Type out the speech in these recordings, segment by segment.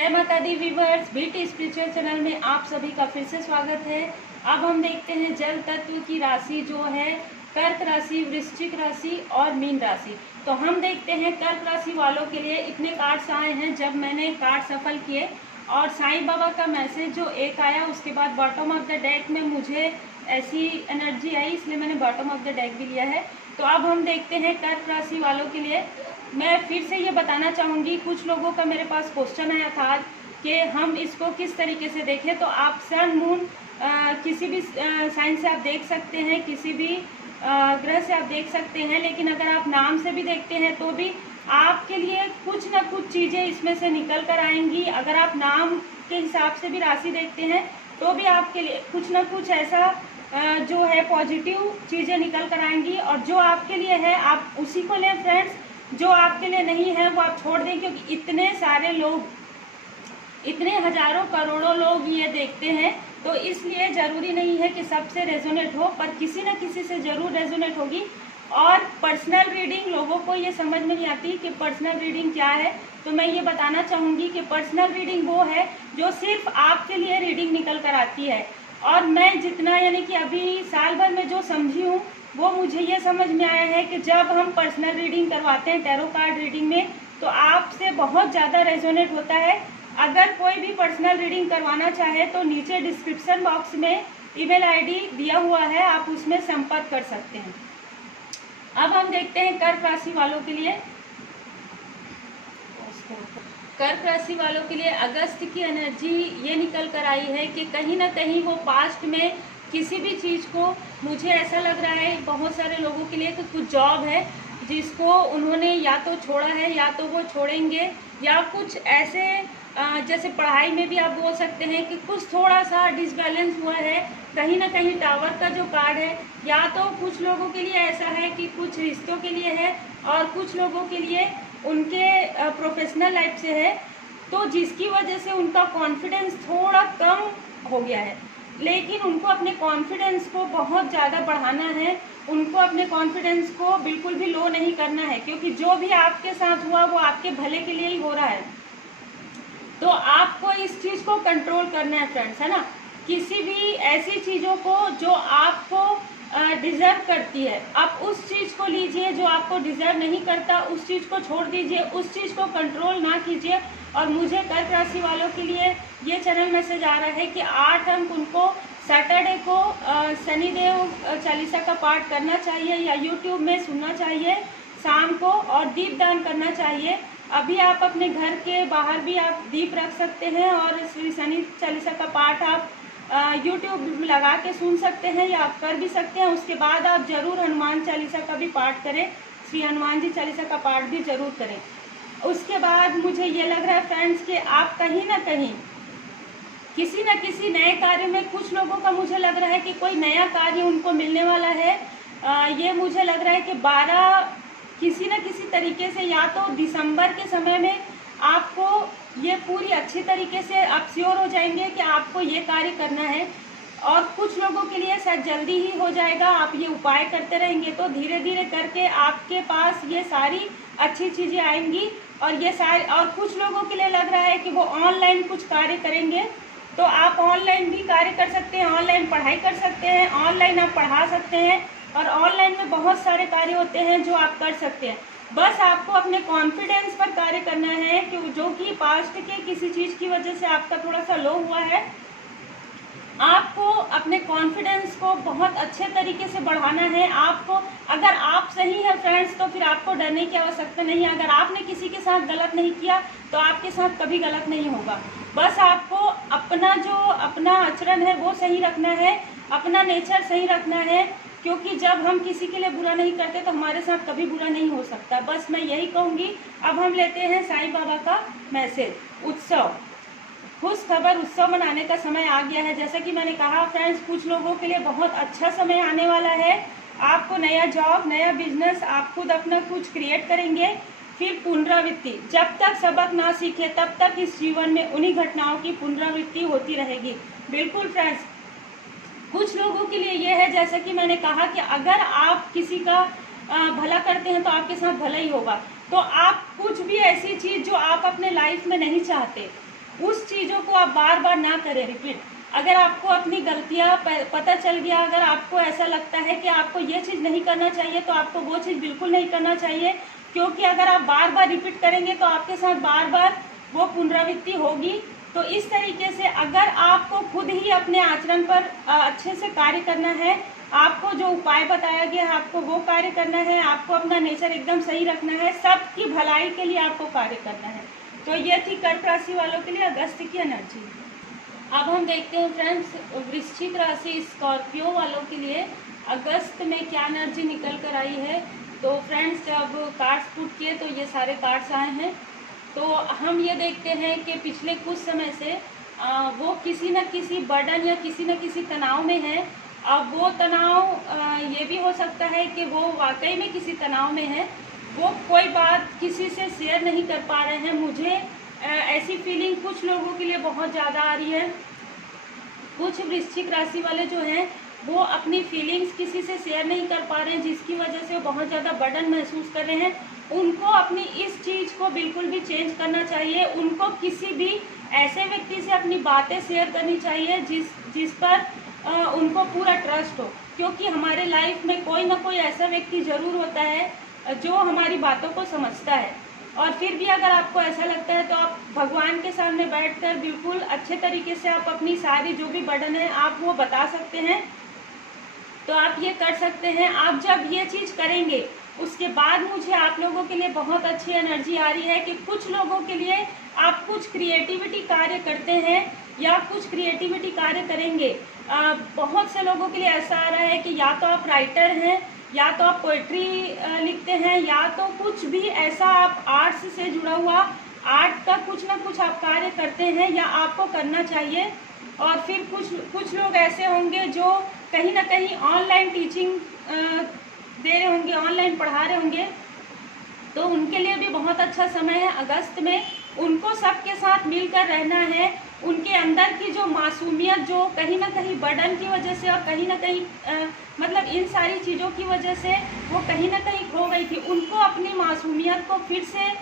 जय माता the viewers, BT spiritual channel में आप सभी का फिर से स्वागत है। अब हम देखते हैं जल तत्व की राशि जो है कर्क राशि, वृश्चिक राशि और मीन राशि। तो हम देखते हैं कर्क राशि वालों के लिए इतने कार्ड्स आए हैं। जब मैंने कार्ड सफल किए और साईं बाबा का मैसेज जो एक आया, उसके बाद बॉटम ऑफ द डेक में मुझे ऐसी एनर्जी आई, इसलिए मैंने बॉटम ऑफ द डेक भी लिया है। तो अब हम देखते हैं कर्क राशि वालों के लिए। मैं फिर से ये बताना चाहूँगी, कुछ लोगों का मेरे पास क्वेश्चन आया था कि हम इसको किस तरीके से देखें। तो आप सन मून किसी भी साइन से आप देख सकते हैं, किसी भी ग्रह से आप देख सकते हैं, लेकिन अगर आप नाम से भी देखते हैं तो भी आपके लिए कुछ ना कुछ चीज़ें इसमें से निकल कर आएंगी। अगर आप नाम के हिसाब से भी राशि देखते हैं तो भी आपके लिए कुछ ना कुछ ऐसा जो है पॉजिटिव चीज़ें निकल कर आएंगी। और जो आपके लिए है आप उसी को लें फ्रेंड्स, जो आपके लिए नहीं है वो आप छोड़ दें, क्योंकि इतने सारे लोग, इतने हजारों करोड़ों लोग ये देखते हैं, तो इसलिए ज़रूरी नहीं है कि सबसे रेजोनेट हो, पर किसी न किसी से ज़रूर रेजोनेट होगी। और पर्सनल रीडिंग, लोगों को ये समझ में नहीं आती कि पर्सनल रीडिंग क्या है। तो मैं ये बताना चाहूँगी कि पर्सनल रीडिंग वो है जो सिर्फ आपके लिए रीडिंग निकल कर आती है। और मैं जितना, यानी कि अभी साल भर में जो समझी हूँ, वो मुझे ये समझ में आया है कि जब हम पर्सनल रीडिंग करवाते हैं टैरो कार्ड रीडिंग में, तो आपसे बहुत ज़्यादा रेजोनेट होता है। अगर कोई भी पर्सनल रीडिंग करवाना चाहे तो नीचे डिस्क्रिप्शन बॉक्स में ईमेल आईडी दिया हुआ है, आप उसमें संपर्क कर सकते हैं। अब हम देखते हैं कर्क राशि वालों के लिए। कर्क राशि वालों के लिए अगस्त की एनर्जी ये निकल कर आई है कि कहीं ना कहीं वो पास्ट में किसी भी चीज़ को, मुझे ऐसा लग रहा है बहुत सारे लोगों के लिए कि कुछ जॉब है जिसको उन्होंने या तो छोड़ा है या तो वो छोड़ेंगे, या कुछ ऐसे जैसे पढ़ाई में भी आप बोल सकते हैं कि कुछ थोड़ा सा डिसबैलेंस हुआ है। कहीं ना कहीं टावर का जो कार्ड है, या तो कुछ लोगों के लिए ऐसा है कि कुछ रिश्तों के लिए है और कुछ लोगों के लिए उनके प्रोफेशनल लाइफ से है, तो जिसकी वजह से उनका कॉन्फिडेंस थोड़ा कम हो गया है। लेकिन उनको अपने कॉन्फिडेंस को बहुत ज़्यादा बढ़ाना है, उनको अपने कॉन्फिडेंस को बिल्कुल भी लो नहीं करना है, क्योंकि जो भी आपके साथ हुआ वो आपके भले के लिए ही हो रहा है। तो आपको इस चीज़ को कंट्रोल करना है फ्रेंड्स, है ना। किसी भी ऐसी चीज़ों को जो आपको डिज़र्व करती है, आप उस चीज़ को लीजिए। जो आपको डिज़र्व नहीं करता उस चीज़ को छोड़ दीजिए, उस चीज़ को कंट्रोल ना कीजिए। और मुझे कर्क राशि वालों के लिए ये चैनल मैसेज आ रहा है कि 8 अंक उनको सैटरडे को शनिदेव चालीसा का पाठ करना चाहिए, या यूट्यूब में सुनना चाहिए शाम को, और दीपदान करना चाहिए। अभी आप अपने घर के बाहर भी आप दीप रख सकते हैं और श्री शनि चालीसा का पाठ आप यूट्यूब लगा के सुन सकते हैं, या आप कर भी सकते हैं। उसके बाद आप जरूर हनुमान चालीसा का भी पाठ करें, श्री हनुमान जी चालीसा का पाठ भी जरूर करें। उसके बाद मुझे ये लग रहा है फ्रेंड्स कि आप कहीं ना कहीं किसी न किसी नए कार्य में, कुछ लोगों का मुझे लग रहा है कि कोई नया कार्य उनको मिलने वाला है। ये मुझे लग रहा है कि 12 किसी न किसी तरीके से, या तो दिसंबर के समय में आपको ये पूरी अच्छी तरीके से आप श्योर हो जाएंगे कि आपको ये कार्य करना है। और कुछ लोगों के लिए शायद जल्दी ही हो जाएगा। आप ये उपाय करते रहेंगे तो धीरे धीरे करके आपके पास ये सारी अच्छी चीज़ें आएंगी। और ये सारी, और कुछ लोगों के लिए लग रहा है कि वो ऑनलाइन कुछ कार्य करेंगे, तो आप ऑनलाइन भी कार्य कर सकते हैं, ऑनलाइन पढ़ाई कर सकते हैं, ऑनलाइन आप पढ़ा सकते हैं, और ऑनलाइन में बहुत सारे कार्य होते हैं जो आप कर सकते हैं। बस आपको अपने कॉन्फिडेंस पर कार्य करना है, कि जो कि पास्ट के किसी चीज़ की वजह से आपका थोड़ा सा लो हुआ है। आपको अपने कॉन्फिडेंस को बहुत अच्छे तरीके से बढ़ाना है। आपको, अगर आप सही है फ्रेंड्स, तो फिर आपको डरने की आवश्यकता नहीं है। अगर आपने किसी के साथ गलत नहीं किया तो आपके साथ कभी गलत नहीं होगा। बस आपको अपना आचरण है वो सही रखना है, अपना नेचर सही रखना है, क्योंकि जब हम किसी के लिए बुरा नहीं करते तो हमारे साथ कभी बुरा नहीं हो सकता। बस मैं यही कहूँगी। अब हम लेते हैं साईं बाबा का मैसेज। उत्सव, खुश खबर, उत्सव मनाने का समय आ गया है। जैसा कि मैंने कहा फ्रेंड्स, कुछ लोगों के लिए बहुत अच्छा समय आने वाला है। आपको नया जॉब, नया बिजनेस, आप खुद अपना कुछ क्रिएट करेंगे। फिर पुनरावृत्ति, जब तक सबक ना सीखे तब तक इस जीवन में उन्हीं घटनाओं की पुनरावृत्ति होती रहेगी। बिल्कुल फ्रेंड्स, कुछ लोगों के लिए ये है, जैसा कि मैंने कहा कि अगर आप किसी का भला करते हैं तो आपके साथ भला ही होगा। तो आप कुछ भी ऐसी चीज़ जो आप अपने लाइफ में नहीं चाहते, उस चीज़ों को आप बार बार ना करें रिपीट। अगर आपको अपनी गलतियाँ पता चल गया, अगर आपको ऐसा लगता है कि आपको ये चीज़ नहीं करना चाहिए, तो आपको वो चीज़ बिल्कुल नहीं करना चाहिए, क्योंकि अगर आप बार बार रिपीट करेंगे तो आपके साथ बार बार वो पुनरावृत्ति होगी। तो इस तरीके से अगर आपको खुद ही अपने आचरण पर अच्छे से कार्य करना है, आपको जो उपाय बताया गया है आपको वो कार्य करना है, आपको अपना नेचर एकदम सही रखना है, सबकी भलाई के लिए आपको कार्य करना है। तो ये थी कर्क राशि वालों के लिए अगस्त की एनर्जी। अब हम देखते हैं फ्रेंड्स वृश्चिक राशि स्कॉर्पियो वालों के लिए अगस्त में क्या एनर्जी निकल कर आई है। तो फ्रेंड्स जब कार्ड्स पुट किए तो ये सारे कार्ड्स आए हैं। तो हम ये देखते हैं कि पिछले कुछ समय से वो किसी न किसी बर्डन या किसी न किसी तनाव में है। अब वो तनाव ये भी हो सकता है कि वो वाकई में किसी तनाव में है, वो कोई बात किसी से शेयर नहीं कर पा रहे हैं। मुझे ऐसी फीलिंग कुछ लोगों के लिए बहुत ज़्यादा आ रही है। कुछ वृश्चिक राशि वाले जो हैं वो अपनी फीलिंग्स किसी से शेयर नहीं कर पा रहे हैं, जिसकी वजह से वो बहुत ज़्यादा बर्डन महसूस कर रहे हैं। उनको अपनी इस चीज़ को बिल्कुल भी चेंज करना चाहिए। उनको किसी भी ऐसे व्यक्ति से अपनी बातें शेयर करनी चाहिए जिस पर उनको पूरा ट्रस्ट हो, क्योंकि हमारे लाइफ में कोई ना कोई ऐसा व्यक्ति ज़रूर होता है जो हमारी बातों को समझता है। और फिर भी अगर आपको ऐसा लगता है तो आप भगवान के सामने बैठकर बिल्कुल अच्छे तरीके से आप अपनी सारी जो भी बर्डन है आप वो बता सकते हैं। तो आप ये कर सकते हैं। आप जब ये चीज़ करेंगे उसके बाद मुझे आप लोगों के लिए बहुत अच्छी एनर्जी आ रही है कि कुछ लोगों के लिए आप कुछ क्रिएटिविटी कार्य करते हैं या कुछ क्रिएटिविटी कार्य करेंगे। बहुत से लोगों के लिए ऐसा आ रहा है कि या तो आप राइटर हैं, या तो आप पोइट्री लिखते हैं, या तो कुछ भी ऐसा आप आर्ट्स से जुड़ा हुआ आर्ट का कुछ ना कुछ आप कार्य करते हैं या आपको करना चाहिए। और फिर कुछ लोग ऐसे होंगे जो कहीं ना कहीं ऑनलाइन टीचिंग दे रहे होंगे, ऑनलाइन पढ़ा रहे होंगे, तो उनके लिए भी बहुत अच्छा समय है अगस्त में। उनको सबके साथ मिलकर रहना है। उनके अंदर की जो मासूमियत जो कहीं ना कहीं बर्डन की वजह से और कहीं ना कहीं मतलब इन सारी चीज़ों की वजह से वो कहीं ना कहीं खो गई थी, उनको अपनी मासूमियत को फिर से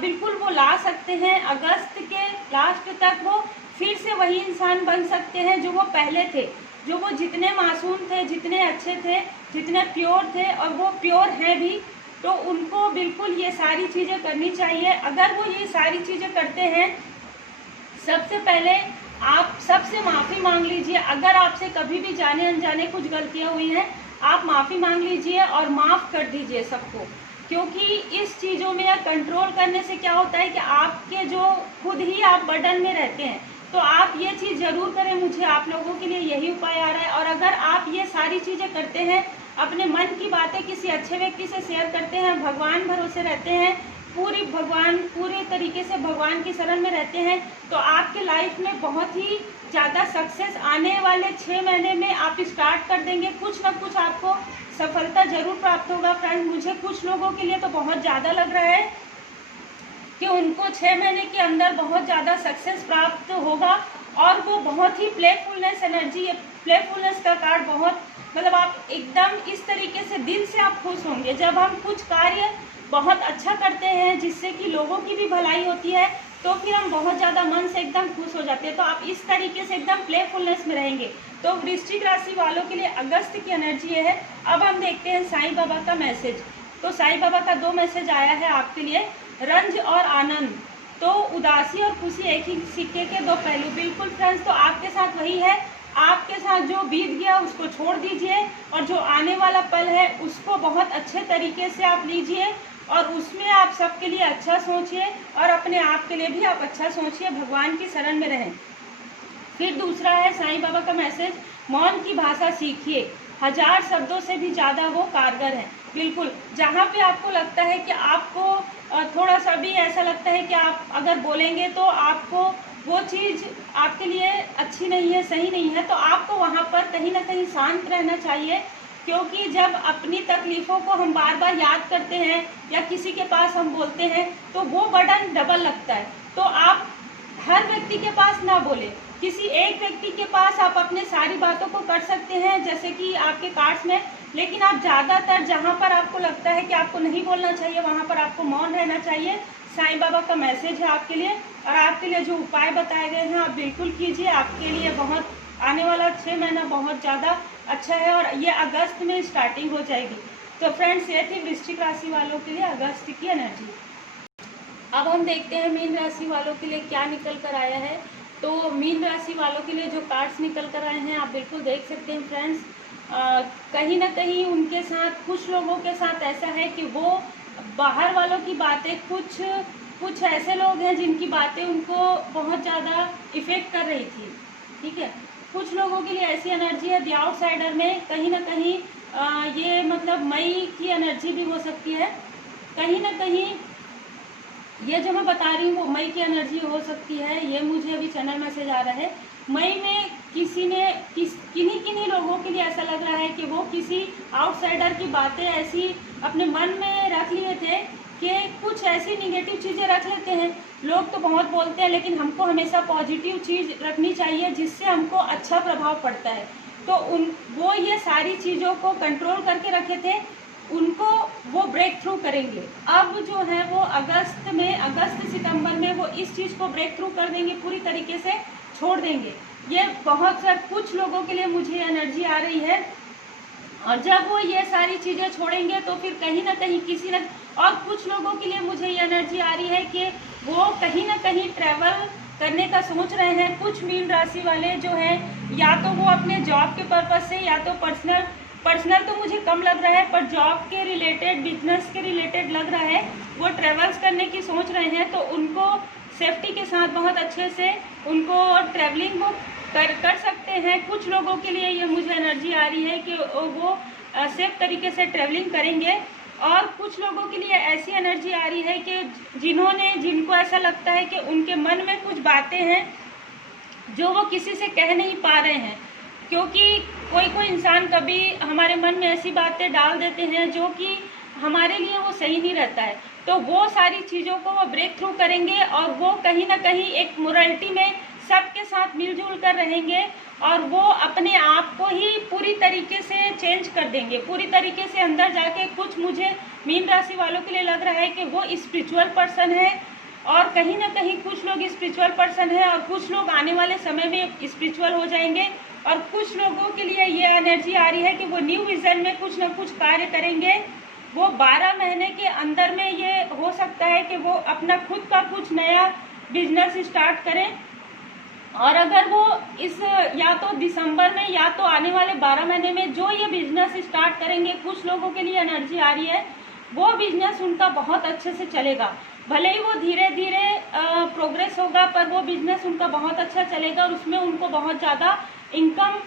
बिल्कुल वो ला सकते हैं। अगस्त के लास्ट तक वो फिर से वही इंसान बन सकते हैं जो वो पहले थे, जो वो जितने मासूम थे, जितने अच्छे थे, जितने प्योर थे, और वो प्योर हैं भी। तो उनको बिल्कुल ये सारी चीज़ें करनी चाहिए। अगर वो ये सारी चीज़ें करते हैं, सबसे पहले आप सबसे माफ़ी मांग लीजिए। अगर आपसे कभी भी जाने अनजाने कुछ गलतियाँ हुई हैं, आप माफ़ी मांग लीजिए और माफ़ कर दीजिए सबको, क्योंकि इस चीज़ों में कंट्रोल करने से क्या होता है कि आपके जो खुद ही आप बर्डन में रहते हैं। तो आप ये चीज़ ज़रूर करें। मुझे आप लोगों के लिए यही उपाय आ रहा है। और अगर आप ये सारी चीज़ें करते हैं, अपने मन की बातें किसी अच्छे व्यक्ति से शेयर करते हैं, भगवान भरोसे रहते हैं, पूरे तरीके से भगवान की शरण में रहते हैं, तो आपके लाइफ में बहुत ही ज़्यादा सक्सेस आने वाले 6 महीने में आप स्टार्ट कर देंगे। कुछ ना कुछ आपको सफलता ज़रूर प्राप्त होगा। फ्रेंड्स मुझे कुछ लोगों के लिए तो बहुत ज़्यादा लग रहा है कि उनको 6 महीने के अंदर बहुत ज़्यादा सक्सेस प्राप्त होगा। और वो बहुत ही प्लेफुलनेस एनर्जी, प्लेफुलनेस का कार्ड बहुत मतलब आप एकदम इस तरीके से दिल से आप खुश होंगे। जब हम कुछ कार्य बहुत अच्छा करते हैं जिससे कि लोगों की भी भलाई होती है, तो फिर हम बहुत ज़्यादा मन से एकदम खुश हो जाते हैं। तो आप इस तरीके से एकदम प्लेफुलनेस में रहेंगे। तो वृश्चिक राशि वालों के लिए अगस्त की एनर्जी ये है। अब हम देखते हैं साईं बाबा का मैसेज। तो साईं बाबा का 2 मैसेज आया है आपके लिए, रंज और आनंद। तो उदासी और खुशी एक ही सिक्के के 2 पहलू। बिल्कुल फ्रेंड्स, तो आपके साथ वही है। आपके साथ जो बीत गया उसको छोड़ दीजिए, और जो आने वाला पल है उसको बहुत अच्छे तरीके से आप लीजिए, और उसमें आप सबके लिए अच्छा सोचिए और अपने आप के लिए भी आप अच्छा सोचिए, भगवान की शरण में रहें। फिर दूसरा है साईं बाबा का मैसेज, मौन की भाषा सीखिए, 1000 शब्दों से भी ज़्यादा वो कारगर है। बिल्कुल, जहाँ पे आपको लगता है कि आपको थोड़ा सा भी ऐसा लगता है कि आप अगर बोलेंगे तो आपको वो चीज़ आपके लिए अच्छी नहीं है, सही नहीं है, तो आपको वहाँ पर कहीं ना कहीं शांत रहना चाहिए। क्योंकि जब अपनी तकलीफ़ों को हम बार बार याद करते हैं या किसी के पास हम बोलते हैं तो वो बर्डन डबल लगता है। तो आप हर व्यक्ति के पास ना बोले, किसी एक व्यक्ति के पास आप अपने सारी बातों को कर सकते हैं, जैसे कि आपके कार्ड्स में। लेकिन आप ज़्यादातर जहाँ पर आपको लगता है कि आपको नहीं बोलना चाहिए, वहाँ पर आपको मौन रहना चाहिए, साईं बाबा का मैसेज है आपके लिए, और आपके लिए जो उपाय बताए गए हैं आप बिल्कुल कीजिए। आपके लिए बहुत आने वाला 6 महीना बहुत ज़्यादा अच्छा है, और ये अगस्त में स्टार्टिंग हो जाएगी। तो फ्रेंड्स, ये थी वृश्चिक राशि वालों के लिए अगस्त की एनर्जी। अब हम देखते हैं मीन राशि वालों के लिए क्या निकल कर आया है। तो मीन राशि वालों के लिए जो कार्ड्स निकल कर आए हैं आप बिल्कुल देख सकते हैं फ्रेंड्स। कहीं ना कहीं उनके साथ, कुछ लोगों के साथ ऐसा है कि वो बाहर वालों की बातें, कुछ ऐसे लोग हैं जिनकी बातें उनको बहुत ज़्यादा इफ़ेक्ट कर रही थी, ठीक है। कुछ लोगों के लिए ऐसी एनर्जी है द आउटसाइडर में, कहीं ना कहीं ये मतलब मई की एनर्जी भी हो सकती है। कहीं ना कहीं ये जो मैं बता रही हूँ वो मई की एनर्जी हो सकती है। ये मुझे अभी चैनल मैसेज आ रहा है। मई में किन्हीं लोगों के लिए ऐसा लग रहा है कि वो किसी आउटसाइडर की बातें ऐसी अपने मन में रख लिए थे कि कुछ ऐसी निगेटिव चीज़ें रख लेते हैं। लोग तो बहुत बोलते हैं, लेकिन हमको हमेशा पॉजिटिव चीज़ रखनी चाहिए जिससे हमको अच्छा प्रभाव पड़ता है। तो वो ये सारी चीज़ों को कंट्रोल करके रखे थे, उनको वो ब्रेक थ्रू करेंगे। अब जो है वो अगस्त सितंबर में वो इस चीज़ को ब्रेक थ्रू कर देंगे, पूरी तरीके से छोड़ देंगे। ये बहुत सारे कुछ लोगों के लिए मुझे एनर्जी आ रही है। और जब वो ये सारी चीज़ें छोड़ेंगे तो फिर कहीं ना कहीं और कुछ लोगों के लिए मुझे ये एनर्जी आ रही है कि वो कहीं ना कहीं ट्रैवल करने का सोच रहे हैं। कुछ मीन राशि वाले जो हैं, या तो वो अपने जॉब के पर्पज से, या तो पर्सनल तो मुझे कम लग रहा है, पर जॉब के रिलेटेड, बिजनेस के रिलेटेड लग रहा है, वो ट्रेवल्स करने की सोच रहे हैं। तो उनको सेफ्टी के साथ बहुत अच्छे से उनको ट्रैवलिंग वो कर सकते हैं। कुछ लोगों के लिए ये मुझे एनर्जी आ रही है कि वो सेफ तरीके से ट्रैवलिंग करेंगे। और कुछ लोगों के लिए ऐसी एनर्जी आ रही है कि जिनको ऐसा लगता है कि उनके मन में कुछ बातें हैं जो वो किसी से कह नहीं पा रहे हैं, क्योंकि कोई इंसान कभी हमारे मन में ऐसी बातें डाल देते हैं जो कि हमारे लिए वो सही नहीं रहता है। तो वो सारी चीज़ों को वो ब्रेक थ्रू करेंगे, और वो कहीं ना कहीं एक मोरालिटी में सबके साथ मिलजुल कर रहेंगे, और वो अपने आप को ही पूरी तरीके से चेंज कर देंगे, पूरी तरीके से अंदर जाके। कुछ मुझे मीन राशि वालों के लिए लग रहा है कि वो स्पिरिचुअल पर्सन है, और कहीं ना कहीं कुछ लोग स्पिरिचुअल पर्सन है, और कुछ लोग आने वाले समय में स्पिरिचुअल हो जाएंगे। और कुछ लोगों के लिए ये एनर्जी आ रही है कि वो न्यू विजन में कुछ ना कुछ कार्य करेंगे। वो 12 महीने के अंदर में ये हो सकता है कि वो अपना खुद का कुछ नया बिजनेस स्टार्ट करें। और अगर वो या तो दिसंबर में या तो आने वाले 12 महीने में जो ये बिजनेस स्टार्ट करेंगे, कुछ लोगों के लिए एनर्जी आ रही है वो बिजनेस उनका बहुत अच्छे से चलेगा। भले ही वो धीरे धीरे प्रोग्रेस होगा, पर वो बिजनेस उनका बहुत अच्छा चलेगा, और उसमें उनको बहुत ज़्यादा इनकम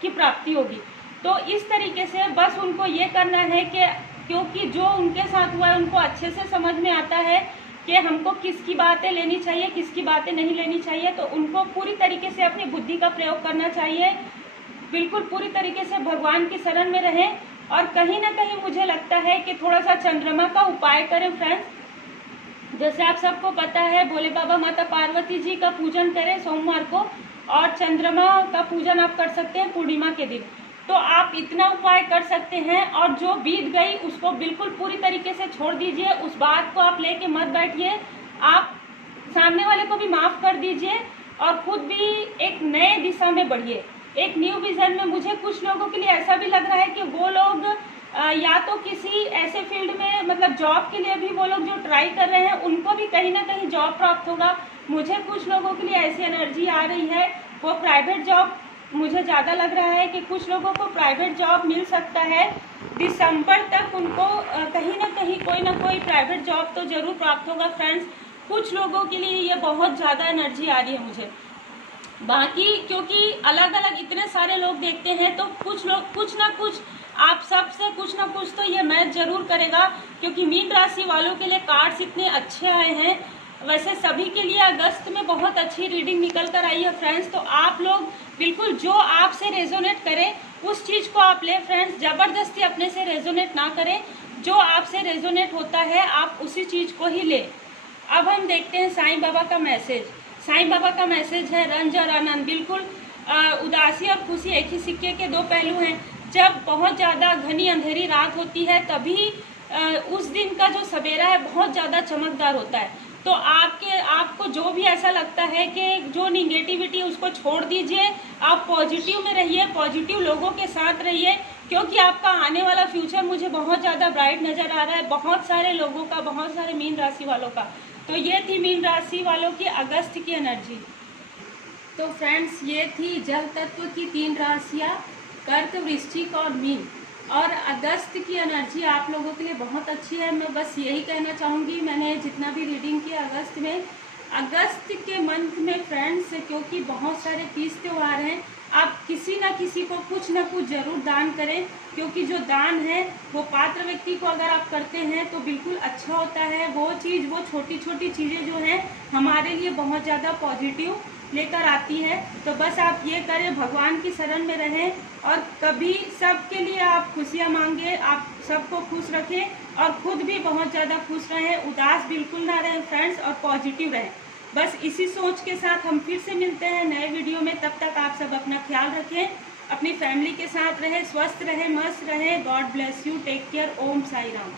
की प्राप्ति होगी। तो इस तरीके से बस उनको ये करना है कि क्योंकि जो उनके साथ हुआ है उनको अच्छे से समझ में आता है कि हमको किसकी बातें लेनी चाहिए, किसकी बातें नहीं लेनी चाहिए। तो उनको पूरी तरीके से अपनी बुद्धि का प्रयोग करना चाहिए, बिल्कुल पूरी तरीके से भगवान की शरण में रहें। और कहीं ना कहीं मुझे लगता है कि थोड़ा सा चंद्रमा का उपाय करें फ्रेंड्स। जैसे आप सबको पता है, भोले बाबा माता पार्वती जी का पूजन करें सोमवार को, और चंद्रमा का पूजन आप कर सकते हैं पूर्णिमा के दिन। तो आप इतना उपाय कर सकते हैं, और जो बीत गई उसको बिल्कुल पूरी तरीके से छोड़ दीजिए। उस बात को आप लेके मत बैठिए, आप सामने वाले को भी माफ़ कर दीजिए, और खुद भी एक नए दिशा में बढ़िए, एक न्यू विजन में। मुझे कुछ लोगों के लिए ऐसा भी लग रहा है कि वो लोग या तो किसी ऐसे फील्ड में, मतलब जॉब के लिए भी वो लोग जो ट्राई कर रहे हैं उनको भी कहीं ना कहीं जॉब प्राप्त होगा। मुझे कुछ लोगों के लिए ऐसी एनर्जी आ रही है, वो प्राइवेट जॉब, मुझे ज़्यादा लग रहा है कि कुछ लोगों को प्राइवेट जॉब मिल सकता है दिसंबर तक। उनको कहीं ना कहीं कोई ना कोई प्राइवेट जॉब तो ज़रूर प्राप्त होगा फ्रेंड्स। कुछ लोगों के लिए ये बहुत ज़्यादा एनर्जी आ रही है मुझे। बाकी क्योंकि अलग अलग इतने सारे लोग देखते हैं, तो कुछ लोग कुछ ना कुछ आप सबसे कुछ ना कुछ तो ये मैच जरूर करेगा, क्योंकि मीन राशि वालों के लिए कार्ड्स इतने अच्छे आए हैं। वैसे सभी के लिए अगस्त में बहुत अच्छी रीडिंग निकल कर आई है फ्रेंड्स। तो आप लोग बिल्कुल जो आपसे रेजोनेट करें उस चीज़ को आप लें फ्रेंड्स। ज़बरदस्ती अपने से रेजोनेट ना करें, जो आपसे रेजोनेट होता है आप उसी चीज़ को ही लें। अब हम देखते हैं साईं बाबा का मैसेज। साईं बाबा का मैसेज है रंज और आनंद। बिल्कुल उदासी और खुशी एक ही सिक्के के दो पहलू हैं। जब बहुत ज़्यादा घनी अंधेरी रात होती है तभी उस दिन का जो सवेरा है बहुत ज़्यादा चमकदार होता है। तो आपको जो भी ऐसा लगता है कि जो निगेटिविटी है उसको छोड़ दीजिए, आप पॉजिटिव में रहिए, पॉजिटिव लोगों के साथ रहिए, क्योंकि आपका आने वाला फ्यूचर मुझे बहुत ज़्यादा ब्राइट नज़र आ रहा है, बहुत सारे लोगों का, बहुत सारे मीन राशि वालों का। तो ये थी मीन राशि वालों की अगस्त की एनर्जी। तो फ्रेंड्स, ये थी जल तत्व की 3 राशियाँ, कर्क, वृश्चिक और मीन। और अगस्त की एनर्जी आप लोगों के लिए बहुत अच्छी है। मैं बस यही कहना चाहूँगी, मैंने जितना भी रीडिंग किया अगस्त में, अगस्त के मंथ में फ्रेंड्स, क्योंकि बहुत सारे तीज त्यौहार हैं, आप किसी न किसी को कुछ न कुछ ज़रूर दान करें, क्योंकि जो दान है वो पात्र व्यक्ति को अगर आप करते हैं तो बिल्कुल अच्छा होता है। वो चीज़, वो छोटी छोटी चीज़ें जो हैं हमारे लिए बहुत ज़्यादा पॉजिटिव लेकर आती है। तो बस आप ये करें, भगवान की शरण में रहें और कभी सबके लिए आप खुशियाँ मांगे, आप सबको खुश रखें और खुद भी बहुत ज़्यादा खुश रहें, उदास बिल्कुल ना रहें फ्रेंड्स, और पॉजिटिव रहें। बस इसी सोच के साथ हम फिर से मिलते हैं नए वीडियो में। तब तक आप सब अपना ख्याल रखें, अपनी फैमिली के साथ रहें, स्वस्थ रहें, मस्त रहें। God bless you, take care. Om Sai Ram.